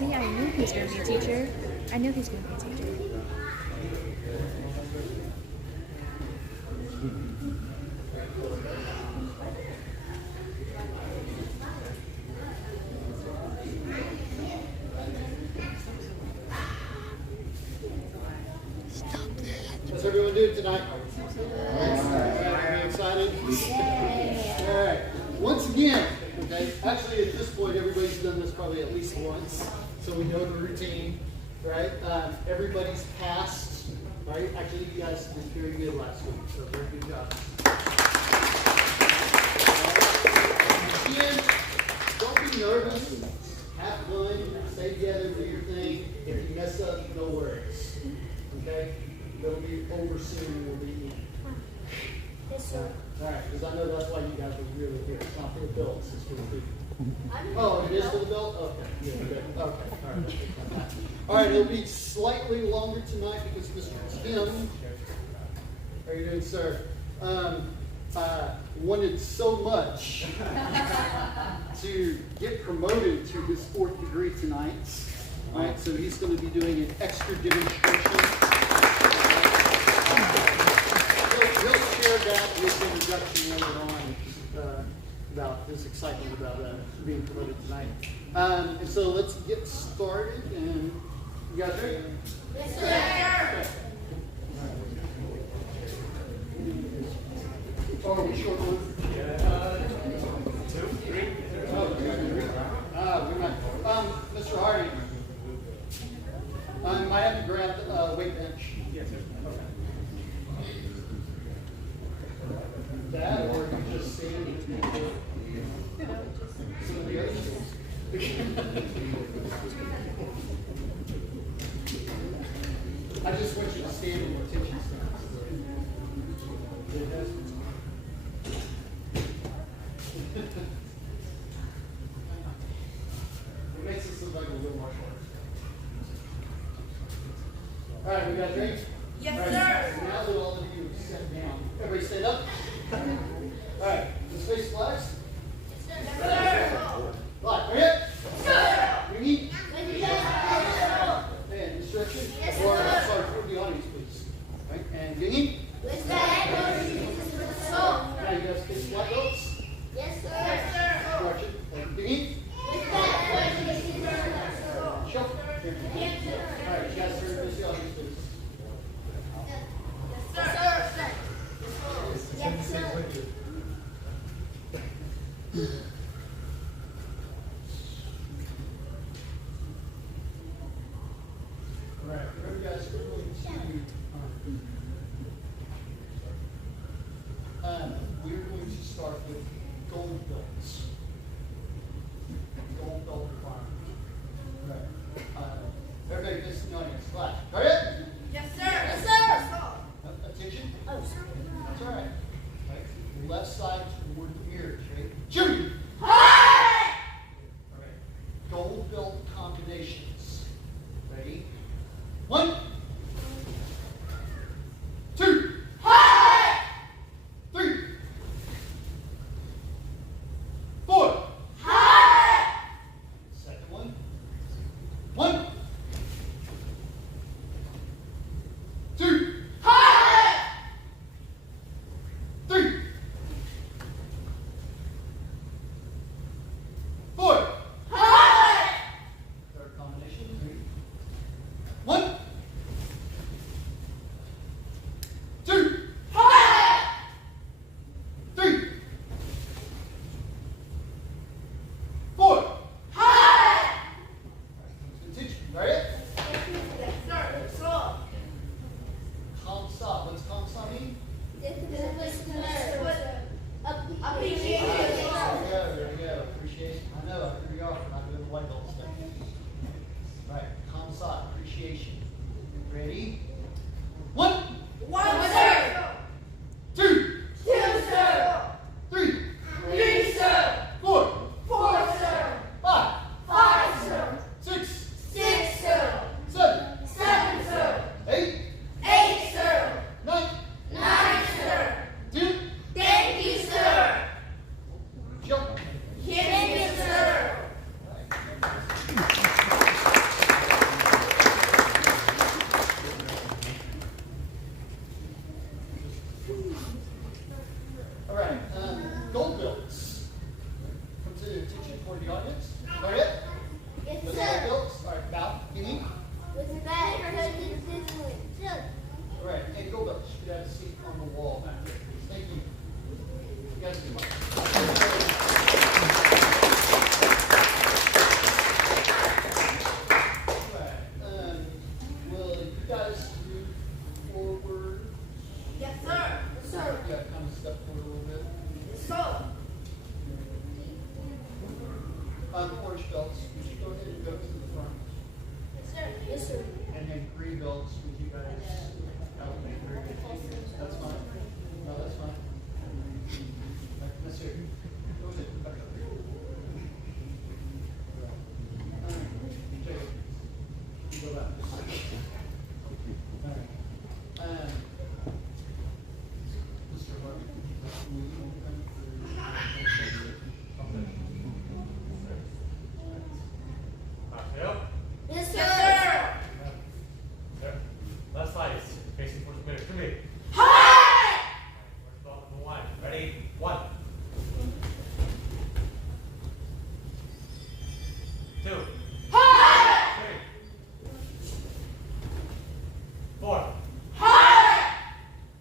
See, I knew he was going to be a teacher. I knew he was going to be a teacher. How's everyone doing tonight? Are you excited? All right. Once again, okay, actually at this point everybody's done this probably at least once, so we know the routine, right? Everybody's passed, right? Actually, you guys did very good last week, so very good job. Again, don't be nervous. Have fun. Stay together. Do your thing. If you mess up, no worries. Okay? It'll be over soon. We'll be in. Yes, sir. All right, because I know that's why you guys are really here. It's not for the adults, it's for the people. Oh, it is for the adult? Okay, yeah, good. Okay, all right. All right, it'll be slightly longer tonight because Mr. Tim, how are you doing, sir? Wanted so much to get promoted to his 4th degree tonight. All right, so he's going to be doing an extra demonstration. He'll share that with introduction later on about his excitement about being promoted tonight. And so let's get started. And you guys ready? Yes, sir. Oh, are we short one? 2, 3. Oh, we might. Mr. Hardy, I might have to grab the weight bench. Yes, sir. Okay. That, or you just stand some of the other things. I just want you to stand in attention stance. It makes us look like a real martial arts. All right, we got drinks? Yes, right, sir. Now that all of you have sat down, everybody stand up. All right, let's face flags. Yes, sir. Right, ready? Yes, sir. Ready? Yes, And instruction? Yes, Or, sir. sorry, for the audience, please. Right, and Vinny? Yes, sir. Now you guys face flag belts. Yes, sir. Instruction. And Vinny? Sure. Here. All right, you guys turn to face the audience, please. Yes, sir. All right, remember guys, we're going to start with gold belts. Gold belt requirement. Right. Everybody face the audience. Flash. All right? Yes, sir. Yes, sir. Attention. Oh, sir. That's all right. Right. Left side toward the ears, right? Shoot! Hi! All right. Gold belt combinations. Ready? 1, 2, Hi! 3, 4. Hi! Second one. 1, 2, Hi! 3, You guys can will you guys move forward? Yes, sir. Yes, sir. Yeah, kind of step forward a little bit. Yes, sir. Orange belts, would you go ahead and go to the front? Yes, sir. Yes, sir. And then green belts, would you guys alternate? Very good. That's fine. No, that's fine. Let's hear. Go ahead. Back up here. All right. Take it. You go back. All right. Mr. Harvey, will you come through? Yes, sir. Left side is facing towards the middle. Come here. Hi! First ball, number one. Ready? 1. 2. Hi! 3. 4. Hi!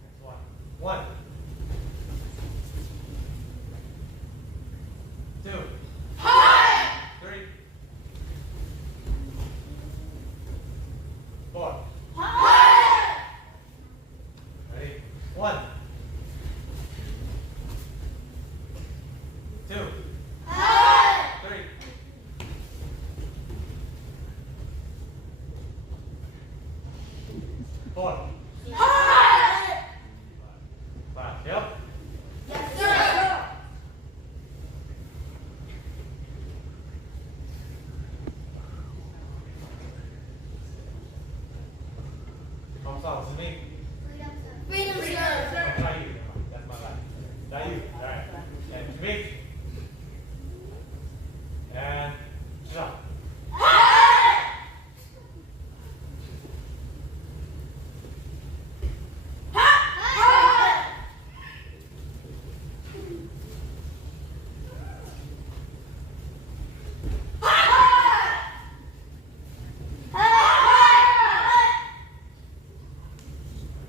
Next one. 1. 2. Hi! 3. 4. Hi! Ready? 1. 2. Hi! 3. 4. Hi! 5. Yep. Yes, sir. Come on, listen to me. Freedom, sir. Not you. That's my life. Not you. All right. And to me. And stop. Hi! Hi!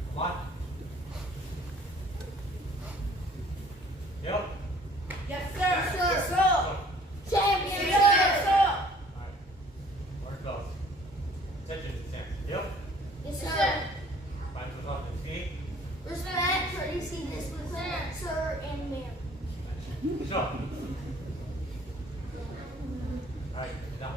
Come on. Yep. Yes, sir. Yes, sir. Good. Champion, yes, sir. All right. Where's those? Attention to stance. Yep. Yes, sir. Mind goes off the feet. Respect, courtesy, discipline, sir, and ma'am. Sure. All right. Now.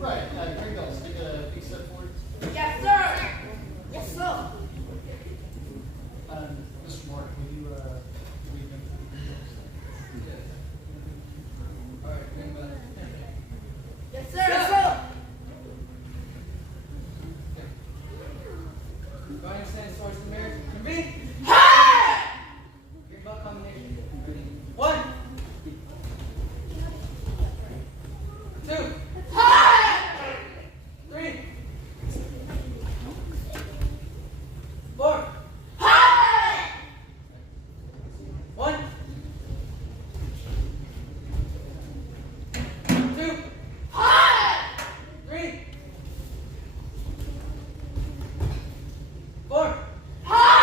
Right, green belts, take a big step forward. Yes, sir. Yes, sir. Mr. Mark, will you lead them through the green belts? All right, green belt. Yes, sir. Yes, sir. Go ahead and stand towards the mirror. Convene. Hi! Your belt combination. Ready? 1. 2. Hi! 3. 4. Hi! 1. 2. Hi! 3. 4. Hi!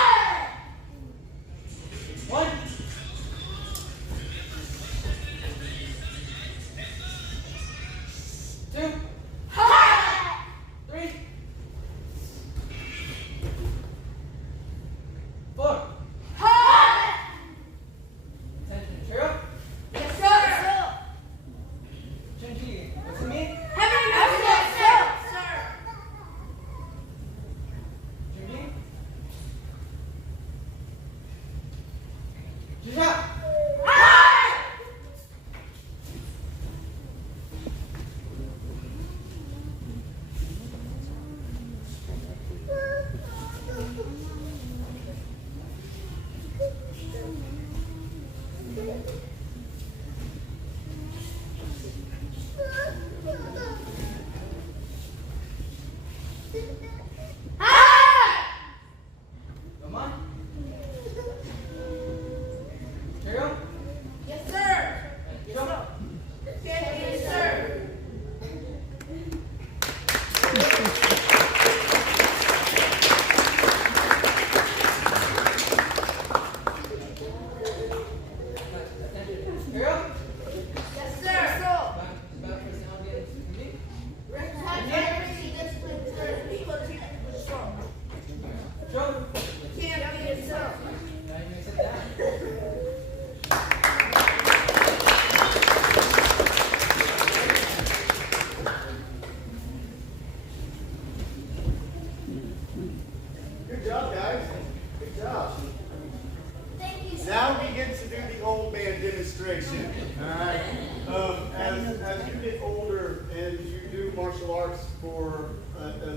arts for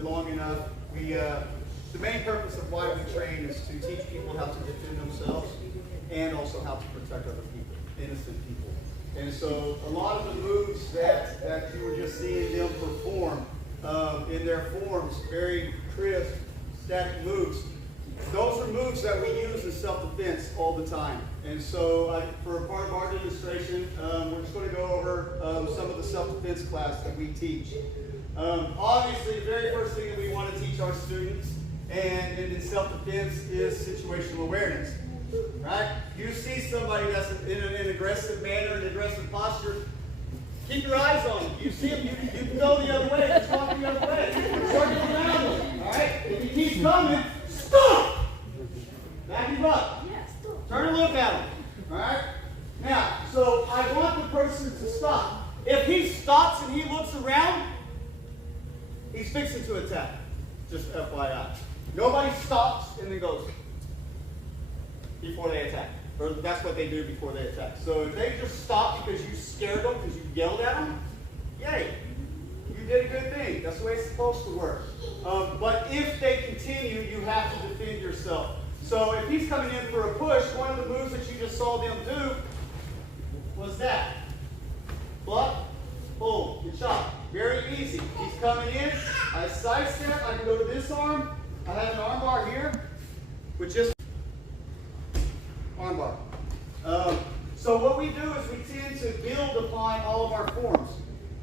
long enough. The main purpose of why we train is to teach people how to defend themselves and also how to protect other people, innocent people. And so a lot of the moves that you were just seeing them perform in their forms, very crisp, static moves, those are moves that we use in self-defense all the time. And so for a part of our demonstration, we're just going to go over some of the self-defense class that we teach. Obviously, the very first thing that we want to teach our students and in self-defense is situational awareness. Right? You see somebody that's in an aggressive manner, an aggressive posture, keep your eyes on him. You see him, you can go the other way, just walk the other way. Work around him. Alright? If he keeps coming, stop! Back him up. Turn and look at him. Alright? Now, so I want the person to stop. If he stops and he looks around, he's fixing to attack. Just FYI. Nobody stops and then goes before they attack. Or that's what they do before they attack. So if they just stop because you scared them, because you yelled at them, yay. You did a good thing. That's the way it's supposed to work. But if they continue, you have to defend yourself. So if he's coming in for a push, one of the moves that you just saw them do was that. Block, pull, good shot. Very easy. He's coming in. I sidestep. I can go to this arm. I have an arm bar here with just arm bar. So what we do is we tend to build upon all of our forms.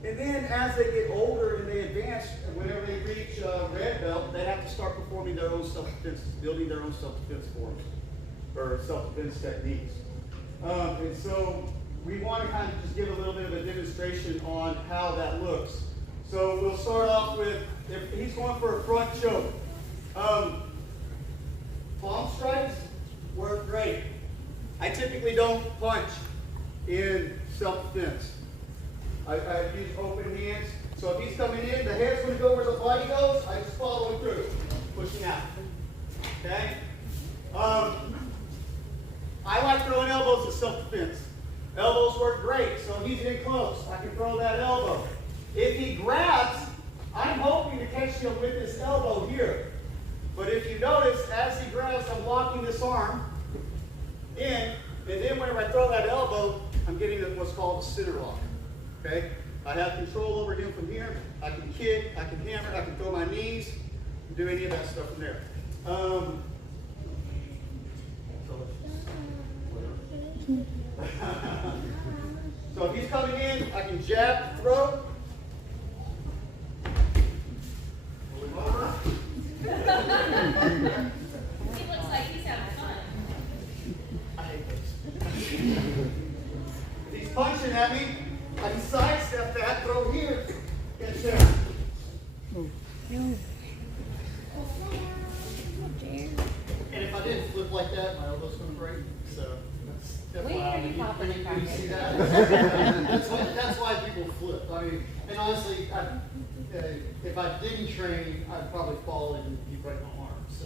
And then as they get older and they advance, whenever they reach red belt, they have to start performing their own self-defense, building their own self-defense forms or self-defense techniques. And so we want to kind of just give a little bit of a demonstration on how that looks. So we'll start off with, if he's going for a front choke. Palm strikes work great. I typically don't punch in self-defense. I use open hands. So if he's coming in, the head's going to go where the body goes. I just follow him through, pushing out. Okay? I like throwing elbows in self-defense. Elbows work great. So he's in close. I can throw that elbow. If he grabs, I'm hoping to catch him with this elbow here. But if you notice, as he grabs, I'm locking this arm in, and then whenever I throw that elbow, I'm getting what's called a center lock. Okay? I have control over him from here. I can kick, I can hammer, I can throw my knees, do any of that stuff from there. So if he's coming in, I can jab, throw. Pull him over. He looks like he's having fun. I hate this. If he's punching at me, I can sidestep that, throw here, catch there. No. And if I didn't flip like that, my elbow's going to break. So that's We why hear you popping and you see cracking. that? that's why people flip. I mean, and honestly, if I didn't train, I'd probably fall and you'd break my arm. So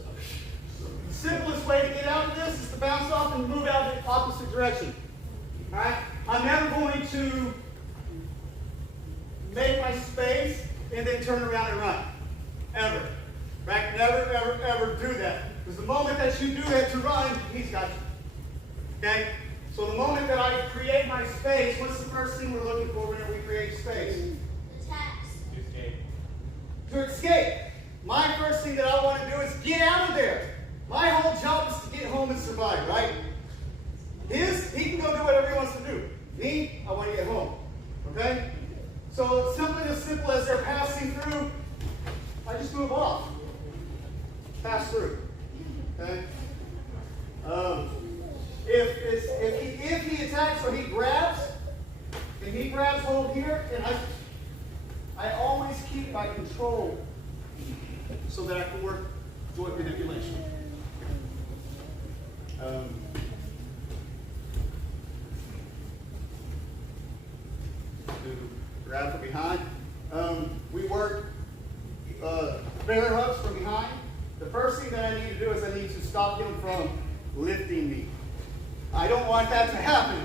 the simplest way to get out of this is to bounce off and move out in the opposite direction. All right? I'm never going to make my space and then turn around and run. Ever. Right? Never, ever, ever do that. Because the moment that you do that to run, he's got you. Okay? So the moment that I create my space, what's the first thing we're looking for whenever we create space? Attacks. Escape. To escape. My first thing that I want to do is get out of there. My whole job is to get home and survive, right? He can go do whatever he wants to do. Me, I want to get home. Okay? So it's something as simple as they're passing through, I just move off. Pass through. Okay? If he attacks or he grabs, and he grabs hold here, and I always keep my control so that I can work joint manipulation. To grab from behind. We work bear hugs from behind. The first thing that I need to do is I need to stop him from lifting me. I don't want that to happen.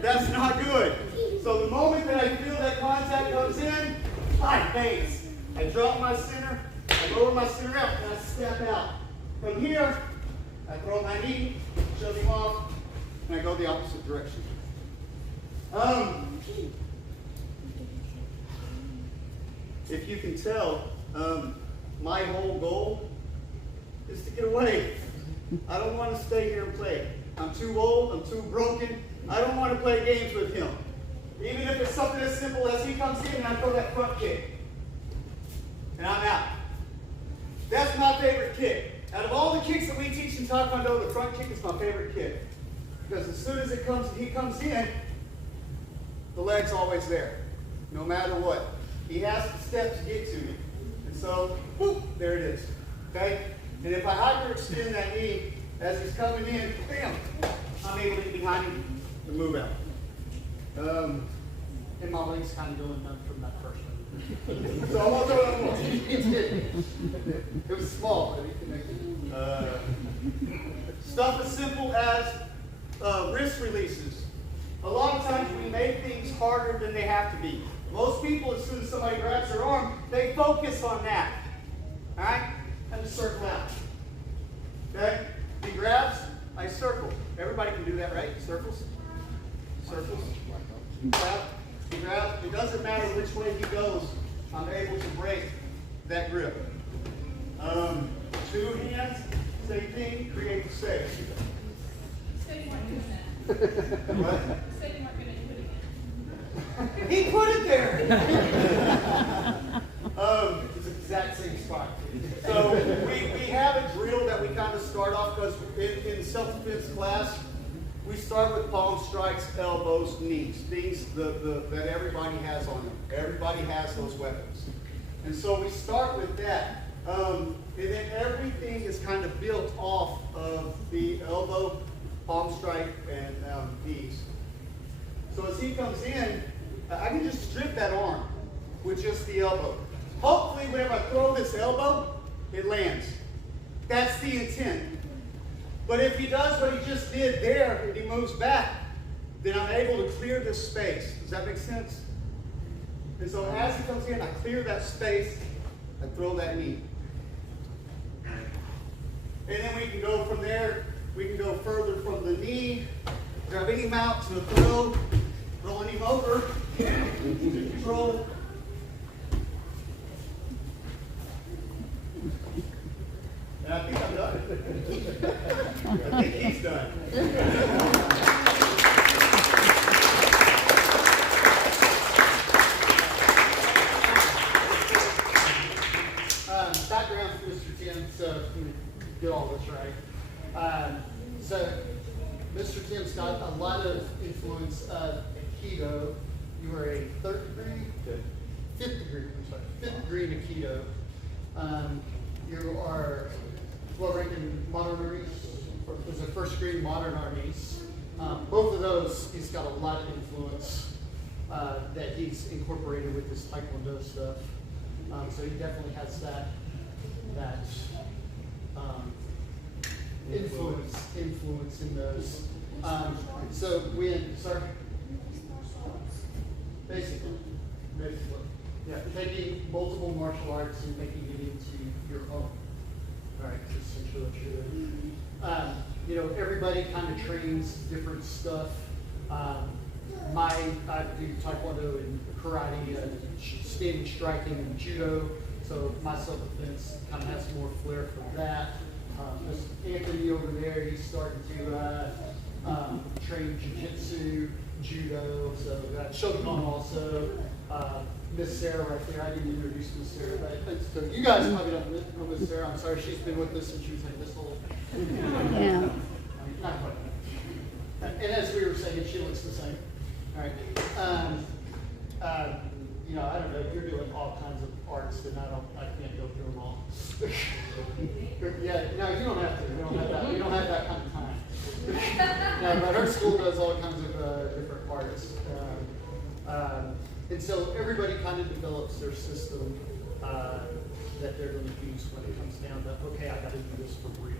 That's not good. So the moment that I feel that contact comes in, I base. I drop my center, I lower my center out, and I step out. From here, I throw my knee, shove him off, and I go the opposite direction. If you can tell, my whole goal is to get away. I don't want to stay here and play. I'm too old, I'm too broken. I don't want to play games with him. Even if it's something as simple as he comes in and I throw that front kick. And I'm out. That's my favorite kick. Out of all the kicks that we teach in Taekwondo, the front kick is my favorite kick. Because as soon as he comes in, the leg's always there. No matter what. He has to step to get to me. And so, whoop, there it is. Okay? And if I hyperextend that knee as he's coming in, bam, I'm able to get behind him to move out. And my leg's kind of going numb from that first one. So I won't throw it more. It was small, but it connected. Stuff as simple as wrist releases. A lot of times we make things harder than they have to be. Most people, as soon as somebody grabs their arm, they focus on that. All right? And just circle out. Okay? He grabs, I circle. Everybody can do that, right? Circles. Circles. Grab. He grabs. It doesn't matter which way he goes. I'm able to break that grip. Two hands, same thing, create the space. So you weren't doing that. What? So you weren't going to do it again. He put it there. It's the exact same spot. So we have a drill that we kind of start off because in self-defense class, we start with palm strikes, elbows, knees, things that everybody has on them. Everybody has those weapons. And so we start with that. And then everything is kind of built off of the elbow, palm strike, and knees. So as he comes in, I can just strip that arm with just the elbow. Hopefully, whenever I throw this elbow, it lands. That's the intent. But if he does what he just did there, and he moves back, then I'm able to clear this space. Does that make sense? And so as he comes in, I clear that space, I throw that knee. And then we can go from there, we can go further from the knee, grabbing him out to the throw, rolling him over, control. And I think I'm done. I think he's done. Background for Mr. Tim, so get all this right. So Mr. Tim's got a lot of influence of Aikido. You were a fifth degree in Aikido. You are well-ranked in modern armies, or was a first degree in modern armies. Both of those, he's got a lot of influence that he's incorporated with this Taekwondo stuff. So he definitely has that influence in those. So basically, yeah, taking multiple martial arts and making it into your own. All right, that's essentially what you're doing. You know, everybody kind of trains different stuff. I do Taekwondo and karate, standing striking and judo. So my self-defense kind of has more flair for that. Anthony over there, he's starting to train jiu-jitsu, judo. So Shogun also. Miss Sarah right there. I didn't introduce Miss Sarah, but you guys probably don't know Miss Sarah. I'm sorry, she's been with us since she was like this whole. Yeah. I mean, not quite. And as we were saying, she looks the same. All right. You know, I don't know. You're doing all kinds of arts, and I can't go through them all. Yeah. No, you don't have to. We don't have that kind of time. No, but our school does all kinds of different arts. And so everybody kind of develops their system that they're going to use when it comes down to, okay, I got to do this for real.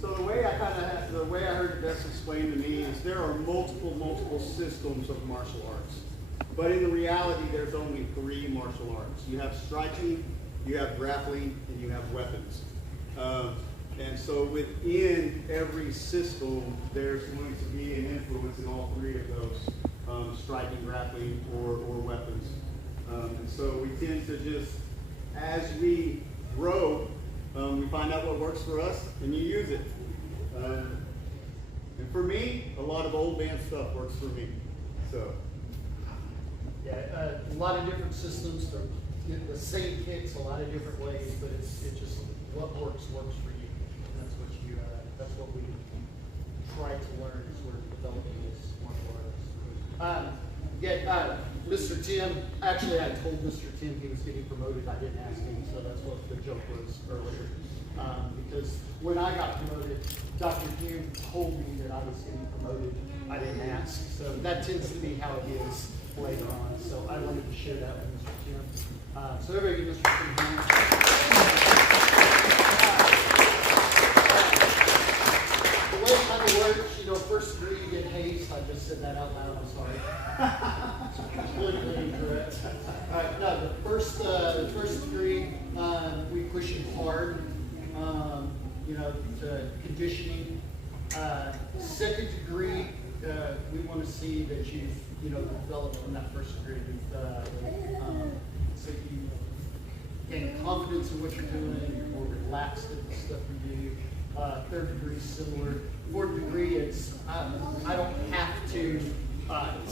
So the way I heard it best explained to me is there are multiple systems of martial arts. But in the reality, there's only 3 martial arts. You have striking, you have grappling, and you have weapons. And so within every system, there's going to be an influence in all 3 of those, striking, grappling, or weapons. And so we tend to just, as we grow, we find out what works for us, and you use it. And for me, a lot of old band stuff works for me. So. Yeah, a lot of different systems, the same kicks, a lot of different ways, but it's just what works for you. And that's what we try to learn as we're developing this martial arts. Mr. Tim, actually I told Mr. Tim he was getting promoted. I didn't ask him, so that's what the joke was earlier. Because when I got promoted, Dr. Tim told me that I was getting promoted. I didn't ask. So that tends to be how it is later on. So I wanted to share that with Mr. Tim. So everybody give Mr. Tim a hand. The way it kind of works, first degree you get haste. I just said that out loud, I'm sorry. Completely incorrect. All right, no, the first degree, we push you hard, to conditioning. Second degree, we want to see that you've, developed from that first degree. So you gain confidence in what you're doing, you're more relaxed in the stuff you do. Third degree is similar. Fourth degree is, I don't have to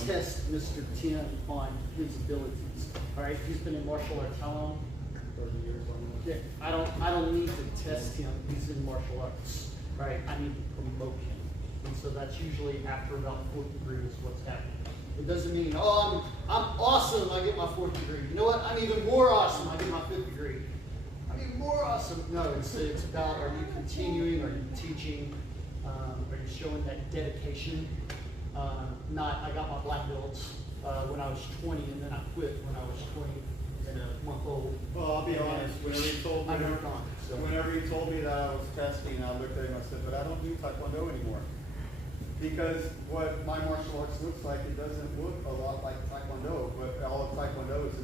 test Mr. Tim on his abilities. All right, he's been in martial arts how long? 30 years. Yeah, I don't need to test him. He's in martial arts. Right, I need to promote him, and so that's usually after about 4th degree is what's happening. It doesn't mean, I'm awesome, I get my 4th degree. You know what? I'm even more awesome, I get my 5th degree. I'm even more awesome. No, it's about, are you continuing, are you teaching, are you showing that dedication? Not, I got my black belts when I was 20, and then I quit when I was 20 and a month old. Well, I'll be honest, whenever he told me that I was testing, I looked at him and I said, but I don't do Taekwondo anymore. Because what my martial arts looks like, it doesn't look a lot like Taekwondo, but all of Taekwondo is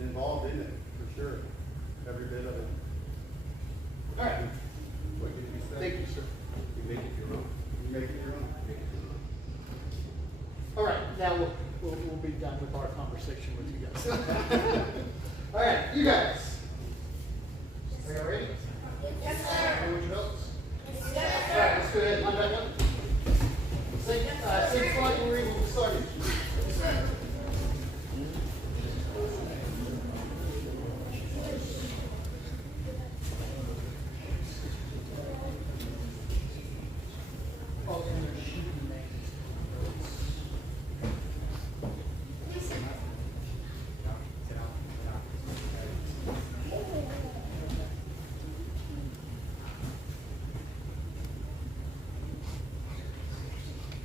involved in it, for sure. Every bit of it. All right. What did you say? Thank you, sir. You make it your own. You make it your own. All right, now we'll be done with our conversation with you guys. All right, you guys. Are you ready? Yes, sir. Everyone belts? Yes, All sir. right, let's go ahead and line back up. Same spot you were able to start. Yes, sir. Oh, and there should be names.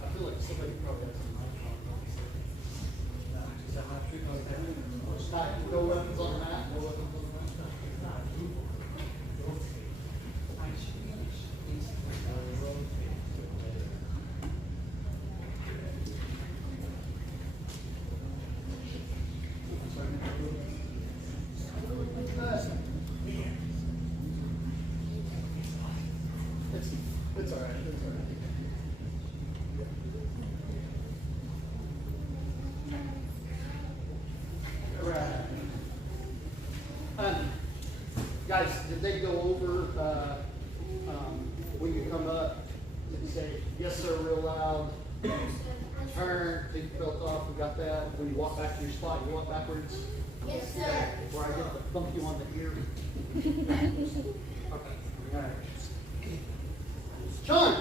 I feel like somebody probably has a microphone. Is that not true? Okay. No weapons on the mat? No weapons on the mat? It's all right. It's all right. Guys, did they go over when you come up? Did you say yes sir real loud? Turn, take your belt off. We got that. When you walk back to your spot, you walk backwards. Yes, sir. Where I get to bump you on the ear. Okay. All right. John.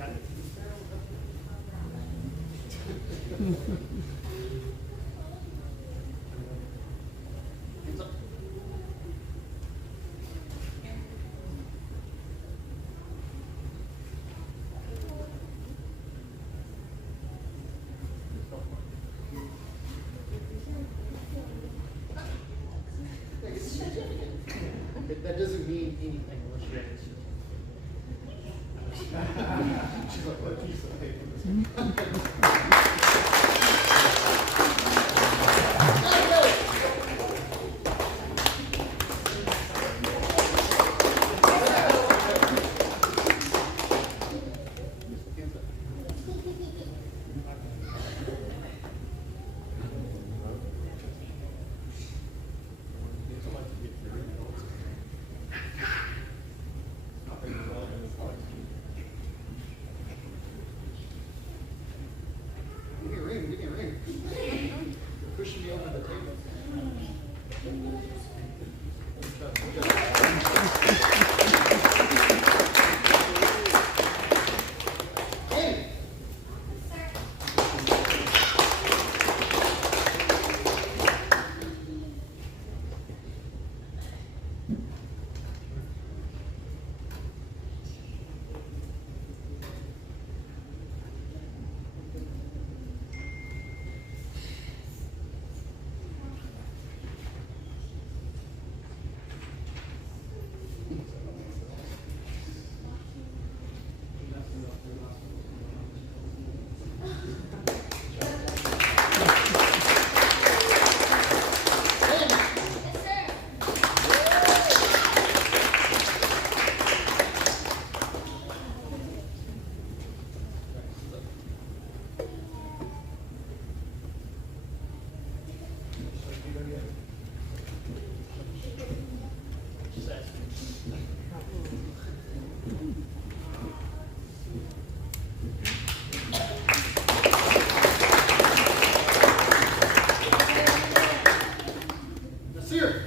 Hands up. That gets a certificate. That doesn't mean anything unless you have it. She's like, what do you say? Give me a ring, give me a ring. You're pushing me over the table. Good job. Hey! Nasir.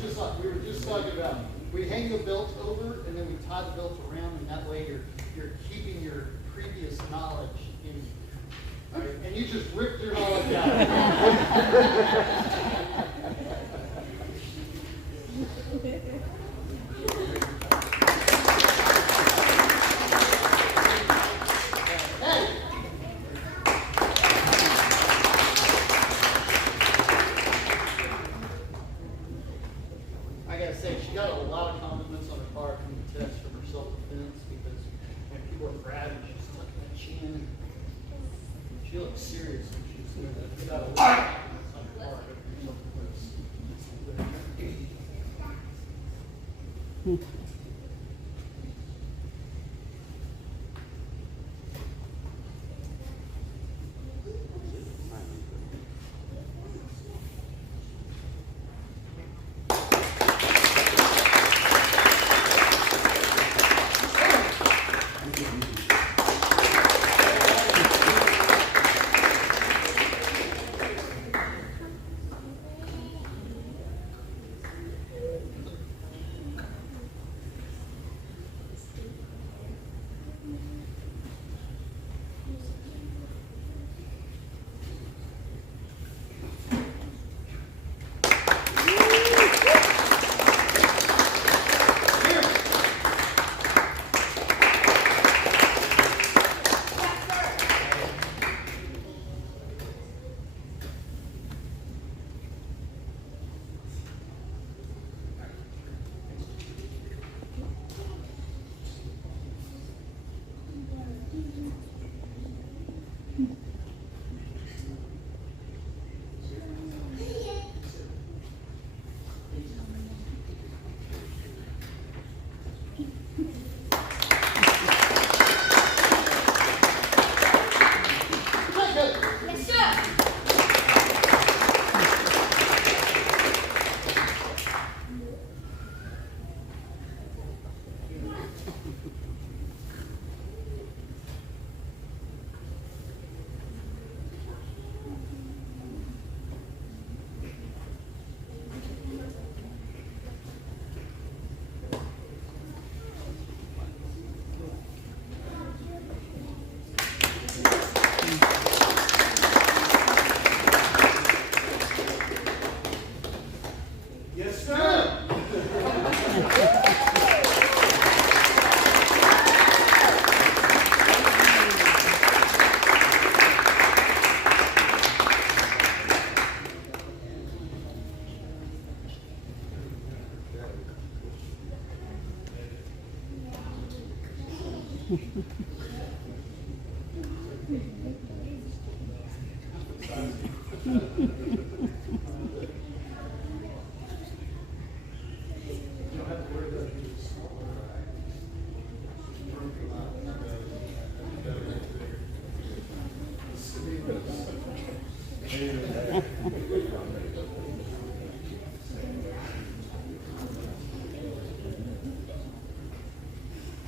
Just like we were just talking about, we hang the belt over and then we tie the belt around, and that way you're keeping your previous knowledge in. Right? And you just ripped your knowledge out. Hey! I gotta say, she got a lot of compliments on her part from the test from her self-defense, because when people are grabbing, she's tucking that chin. She looks serious when she's doing that. She got a lot of compliments on her part from her self-defense.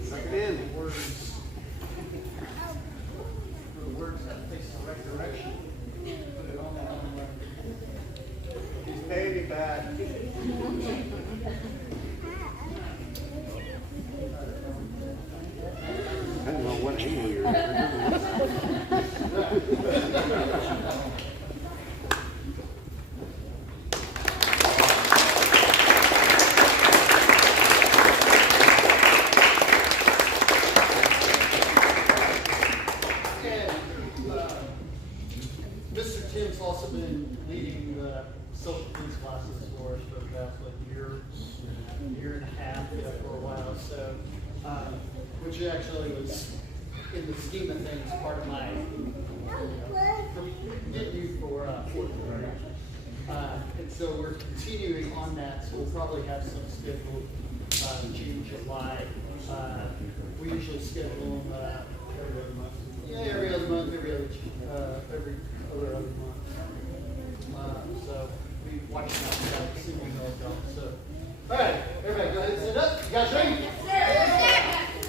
Suck it in. The words. For the words that face the right direction. Put it on that other way. He's paying me back. I don't know what angle you're at. Mr. Tim's also been leading the social studies classes for us for the past year and a half, for a while. So, which actually was, in the scheme of things, part of my getting you for fourth grade. And so we're continuing on that. So we'll probably have some scheduled June, July. We usually schedule them every other month. Yeah, every other month, every other month. So we watch that, see what we know about. So, all right, everybody, go ahead and sit up. You guys ready?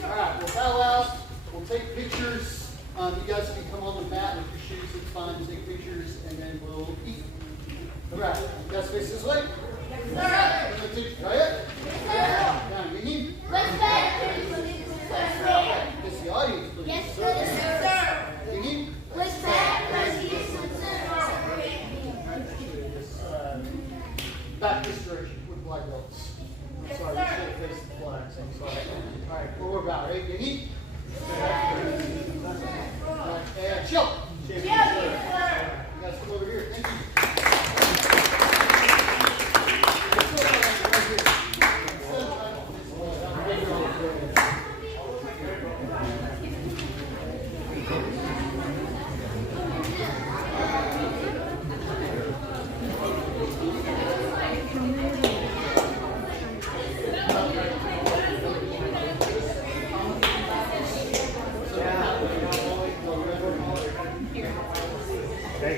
All right, we'll bow out. We'll take pictures. You guys can come on the mat with your shoes. It's fine. Take pictures, and then we'll eat. All right, you guys face this way. Yes, sir. Right? Yes, sir. Now, you need. It's the audience, please. Yes, sir. Yes, sir. You need. Back this direction with black belts. I'm sorry, we should have faced the flags. I'm sorry. All right, forward bow. Ready? Get heat. And chill. You guys come over here. Thank you. Hey.